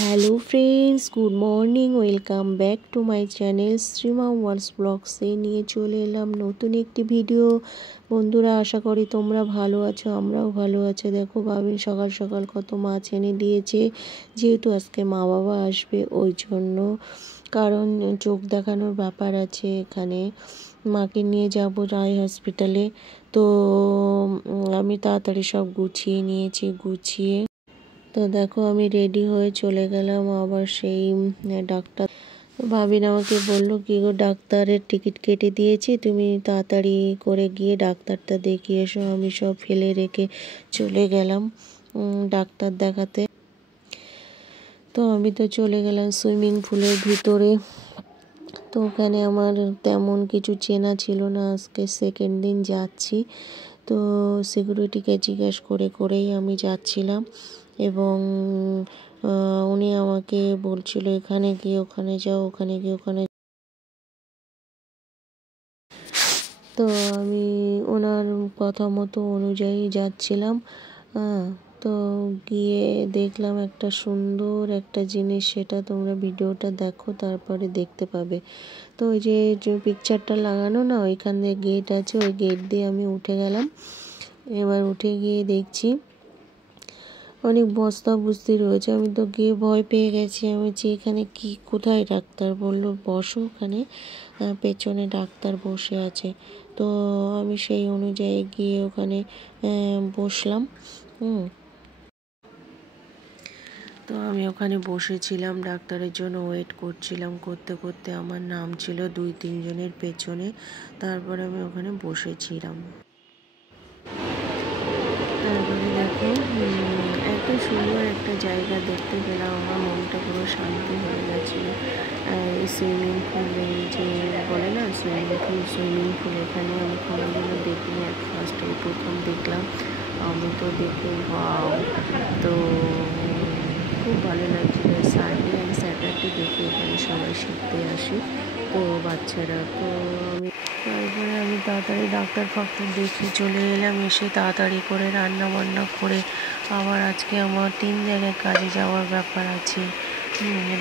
Hello friends, good morning. Welcome back to my channel Shrima worlds ব্লগসে নিয়ে চলে এলাম নতুন একটি ভিডিও। বন্ধুরা, আশা করি তোমরা ভালো আছো, আমরাও ভালো আছি। দেখো ভাবি সকাল সকাল কত মাছ এনে দিয়েছে, যেহেতু আজকে মা বাবা আসবে ওই জন্য, কারণ চোখ দেখানোর ব্যাপার আছে এখানে, মাকে নিয়ে যাব রায় হসপিটালে। তো আমি তাড়াতাড়ি সব গুছিয়ে নিয়েছি। তো দেখো আমি রেডি হয়ে চলে গেলাম আবার সেই ডাক্তার। ভাবিন আমাকে বললো, কি গো ডাক্তারের টিকিট কেটে দিয়েছি, তুমি তাড়াতাড়ি করে গিয়ে ডাক্তারটা দেখিয়ে এসো। আমি সব ফেলে রেখে চলে গেলাম ডাক্তার দেখাতে। তো আমি তো চলে গেলাম সুইমিং পুলের ভিতরে। তো ওখানে আমার তেমন কিছু চেনা ছিল না, আজকে সেকেন্ড দিন যাচ্ছি। তো সিকিউরিটিকে জিজ্ঞেস করেই আমি যাচ্ছিলাম, এবং উনি আমাকে বলছিল এখানে গিয়ে ওখানে যাও, ওখানে গিয়ে ওখানে। তো আমি ওনার কথা মতো অনুযায়ী যাচ্ছিলাম। তো গিয়ে দেখলাম একটা সুন্দর একটা জিনিস, সেটা তোমরা ভিডিওটা দেখো তারপরে দেখতে পাবে। তো ওই যে পিকচারটা লাগানো না, ওইখান দিয়ে গেট আছে, ওই গেট দিয়ে আমি উঠে গেলাম। এবার উঠে গিয়ে দেখছি অনেক বস্তা বুস্তি রয়েছে। আমি তো গিয়ে ভয় পেয়ে গেছি। আমি যে এখানে কি, কোথায় ডাক্তার? বললো বসো ওখানে, পেছনে ডাক্তার বসে আছে। তো আমি সেই অনুযায়ী গিয়ে ওখানে বসলাম। তো আমি ওখানে বসেছিলাম, ডাক্তারের জন্য ওয়েট করছিলাম। করতে করতে আমার নাম ছিল 2-3 জনের পেছনে। তারপরে আমি ওখানে বসেছিলাম। তারপরে দেখো এত সুন্দর একটা জায়গা দেখতে পেলাম, আমার মনটা পুরো শান্তি হয়ে গেছিলো। এই সুইমিং পুল, এই যে বলে না সুইমিং পুল, এখানে আমি কোনোদিনও দেখিনি, ফার্স্ট প্রথম দেখলাম। আমি তো দেখে ওয়াও, তো খুব ভালো লাগছিল। সানডে অ্যান্ড স্যাটারডে দেখি এখানে সবাই শিখতে আসে, তো বাচ্চারা। তো তারপরে আমি তাড়াতাড়ি ডাক্তার দেখে চলে এলাম। এসে তাড়াতাড়ি করে রান্না বান্না করে, আবার আজকে আমার 3 জায়গায় কাজে যাওয়ার ব্যাপার আছে।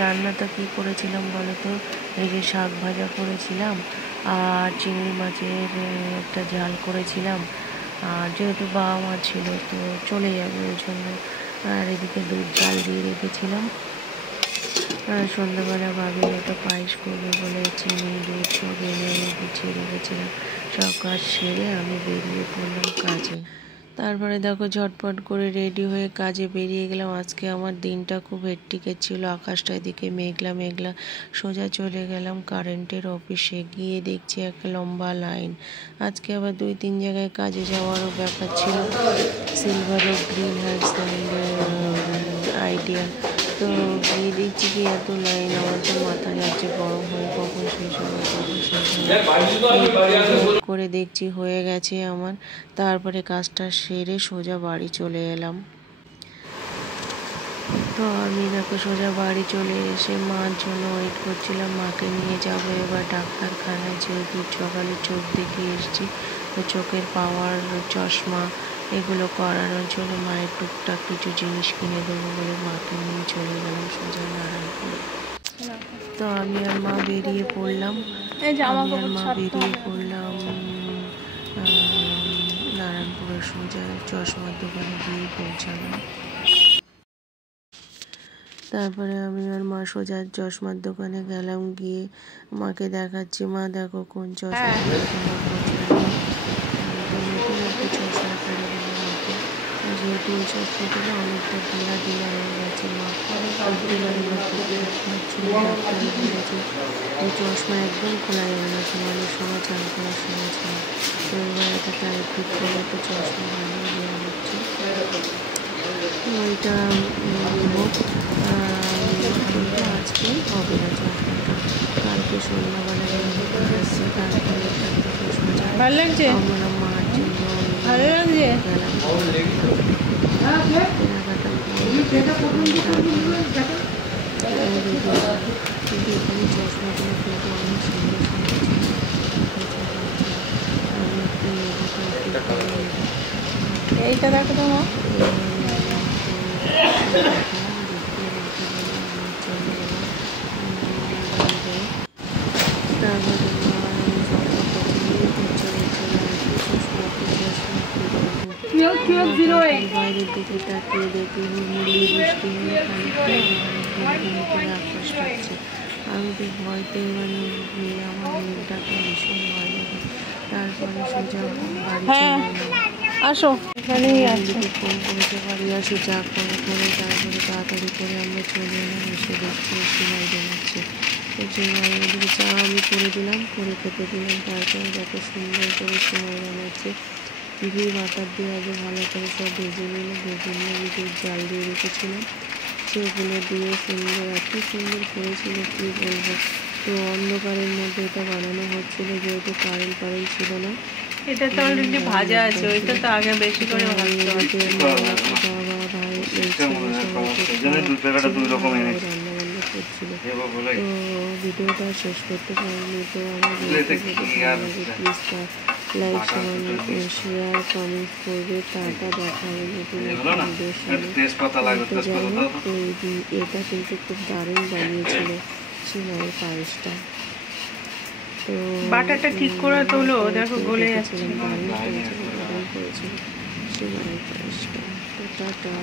রান্নাটা কী করেছিলাম বলো তো? এই যে শাক ভাজা করেছিলাম, আর চিংড়ি মাছের একটা ঝাল করেছিলাম। আর যেহেতু বাবা মা ছিল তো চলে যাবে ওই জন্য, আর এদিকে দুধ জাল দিয়ে রেখেছিলাম। সন্ধ্যাবেলা ভাবি একটা পায়েস করবে বলে চিনি দুধ সব এনে গুছিয়ে রেখেছিলাম। সব কাজ সেরে আমি বেরিয়ে পড়লাম কাজে। তারপরে দেখো ঝটপট করে রেডি হয়ে কাজে বেরিয়ে গেলাম। আজকে আমার দিনটা খুব হেক্টিকের ছিল, আকাশটা এদিকে মেঘলা মেঘলা। সোজা চলে গেলাম কারেন্টের অফিসে, গিয়ে দেখছি একটা লম্বা লাইন। আজকে আবার 2-3 জায়গায় কাজে যাওয়ারও ব্যাপার ছিল, সিলভার ও গ্রিন হাইটস আইডিয়া। তো গিয়ে দেখছি কি এত লাইন, আমার তো মাথা যাচ্ছে গরম হয়ে, কখন শেষ হবে করে দেখছি হয়ে গেছে আমার। তারপরে কাজটা সেরে সোজা বাড়ি চলে এলাম। তো আমি দেখো সোজা বাড়ি চলে এসে মার জন্য ওয়েট করছিলাম, মাকে নিয়ে যাবো এবার ডাক্তারখানায়, যেহেতু সকালে চোখ দেখিয়ে এসেছি। তো চোখের পাওয়ার, চশমা এগুলো করানোর জন্য মায়ের টুকটাক কিছু জিনিস কিনে দেবো বলে মাকে নিয়ে চলে গেলাম সোজা নারায়ণপুরে। তো আমি আর মা বেরিয়ে পড়লাম নারায়ণপুরে, সোজা চশমার দোকানে গিয়ে পৌঁছালাম। তারপরে আমি আর মা সোজা চশমার দোকানে গেলাম, গিয়ে মাকে দেখাচ্ছি, মা দেখো কোন চশমা তোমার পছন্দ। নতুন একটা চশমা পরে দিলাম মাকে, যেহেতু এই চশমাটা না অনেকটা ঢিলা হয়ে গেছে। মা ডাক্তারে বলেছে এই চশমা একদম খোলা যাবে না, ঘুমানোর সময়, চান করার সময় ছাড়া। তো এবার একটা টাইট ফিট করে একটা চশমা বানিয়ে দেওয়া হচ্ছে। ওইটা হোক, কিন্তু আজকে হবে না চশমাটা, কালকে সন্ধ্যাবেলা আসছে। তারপরে ভালো লাগছে আমরা মার জন্য গেলাম কেনাকাটা কিন্তু এখানে চশমাগুলো কিন্তু অনেক সুন্দর সুন্দর ছিল। আমি একটু এইটা দেখো তোমার বাইরের দিকে তাকিয়ে দেখি হুড়মুড়িয়ে বৃষ্টি হলো খানিকটা আর আকাশটা হচ্ছে। আমি তো ভয়তে মানে আমার মেয়েটাকে ভীষণ ভয় লাগে। তারপরে সোজা বাড়ি চলে আসো, এখানেই আছে ফোন করেছে বাড়ি আসো চা করে তারপরে তাড়াতাড়ি করে আমরা চলে এলাম। এসে দেখছি সিমাই বানাচ্ছে। তো সিমাইয়ের ওদিকে চা আমি করে দিলাম, করে খেতে দিলাম। তারপরে যত সুন্দর করে সিমাই বানাচ্ছে, ঘি বাটার দিয়ে আগে ভালো করে সব ভেজে নিয়ে দুধ জাল দিয়ে রেখেছিলাম, সেগুলো দিয়ে সুন্দর এত সুন্দর করেছিল কী বলবো। তো অন্ধকারের মধ্যে এটা বানানো হচ্ছিল যেহেতু কারেন্ট ছিল না। এটা তো অলরেডি ভাজা আছে, ওইটা তো আগে বেশি করে ভাজতে হবে। বাবা ভাই রান্নাবান্না করছিল। তো ভিডিওটা শেষ করতে পারিনি। তো আমার প্লিজ লাইক শেয়ার কমেন্ট করবে। টাটা, দেখা হবে নতুন ভিডিওর সামনে। তো যাই হোক, এটা কিন্তু খুব দারুণ বানিয়েছিল সিমাইয়ের পায়েসটা। তো বাটাটা ঠিক করে তোলো, দেখো গলে যাচ্ছে। দারুণ করেছিল সিমাইয়ের পায়েসটা। তো টাটা।